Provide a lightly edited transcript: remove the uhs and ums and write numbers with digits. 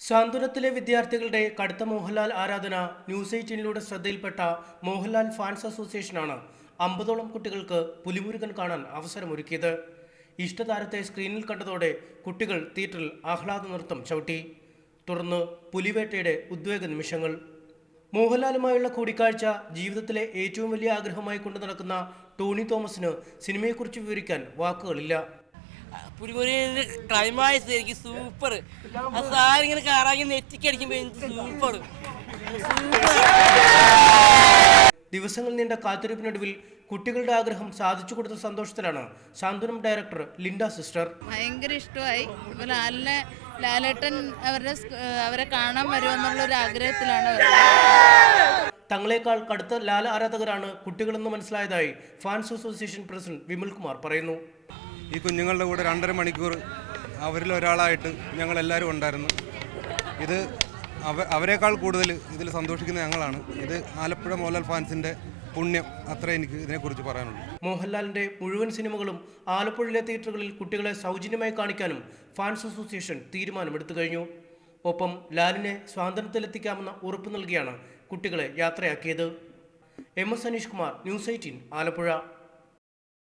സാന്ത്വനത്തിലെ വിദ്യാർത്ഥികളുടെ കടുത്ത മോഹൻലാൽ ആരാധന ന്യൂസ് 18 ശ്രദ്ധയിൽപ്പെട്ട മോഹൻലാൽ ഫാൻസ് അസോസിയേഷനാണ് 50ഓളം കുട്ടികൾക്ക് പുലിമുരുകൻ കാണാൻ അവസരമൊരുക്കിയത്. ഇഷ്ടതാരത്തെ സ്ക്രീനിൽ കണ്ടതോടെ കുട്ടികൾ തിയേറ്ററിൽ ആഹ്ലാദ നൃത്തം ചവിട്ടി. തുടർന്ന് പുലിവേട്ടയുടെ ഉദ്വേഗ നിമിഷങ്ങൾ. മോഹൻലാലുമായുള്ള കൂടിക്കാഴ്ച ജീവിതത്തിലെ ഏറ്റവും വലിയ ആഗ്രഹമായി കൊണ്ടു നടക്കുന്ന ടോണി തോമസിന് സിനിമയെക്കുറിച്ച് വിവരിക്കാൻ വാക്കുകളില്ല. പുലിമുരുകൻ്റെ ക്ലൈമാക്സ് എനിക്ക് സൂപ്പർ. ആ സാർ ഇങ്ങനെ കാറാക്കി നെറ്റിക്കടിക്കുമ്പോൾ എനിക്ക് സൂപ്പർ. ദിവസങ്ങൾ നീണ്ട കാത്തിരിപ്പിനൊടുവിൽ കുട്ടികളുടെ ആഗ്രഹം സാധിച്ചു കൊടുത്ത സന്തോഷത്തിലാണ് സാന്ത്വനം ഡയറക്ടർ ലിൻഡ സിസ്റ്റർ. ഭയങ്കര ഇഷ്ടമായി. ലാലേട്ടൻ അവരെ കാണാൻ വരുമെന്നുള്ളൊരു ആഗ്രഹത്തിലാണ്. തങ്ങളെക്കാൾ കടുത്ത ലാൽ ആരാധകരാണ് കുട്ടികളെന്ന് മനസ്സിലായതായി fans association president Vimal Kumar പറയുന്നു. ഈ കുഞ്ഞുങ്ങളുടെ കൂടെ 2.5 മണിക്കൂർ അവരിൽ ഒരാളായിട്ട് ഞങ്ങളെല്ലാവരും ഉണ്ടായിരുന്നു. ഇത് അവരെക്കാൾ കൂടുതൽ ഇതിൽ സന്തോഷിക്കുന്ന ഞങ്ങളാണ്. ഇത് ആലപ്പുഴ മോഹൻലാൽ ഫാൻസിൻ്റെ പുണ്യം. അത്ര എനിക്ക് ഇതിനെക്കുറിച്ച് പറയാനുള്ളൂ. മോഹൻലാലിൻ്റെ മുഴുവൻ സിനിമകളും ആലപ്പുഴയിലെ തിയേറ്ററുകളിൽ കുട്ടികളെ സൗജന്യമായി കാണിക്കാനും ഫാൻസ് അസോസിയേഷൻ തീരുമാനമെടുത്തു കഴിഞ്ഞു. ഒപ്പം ലാലിനെ സ്വാതന്ത്ര്യത്തിലെത്തിക്കാമെന്ന ഉറപ്പ് നൽകിയാണ് കുട്ടികളെ യാത്രയാക്കിയത്. MS Aneesh Kumar, news 18 Alappuzha.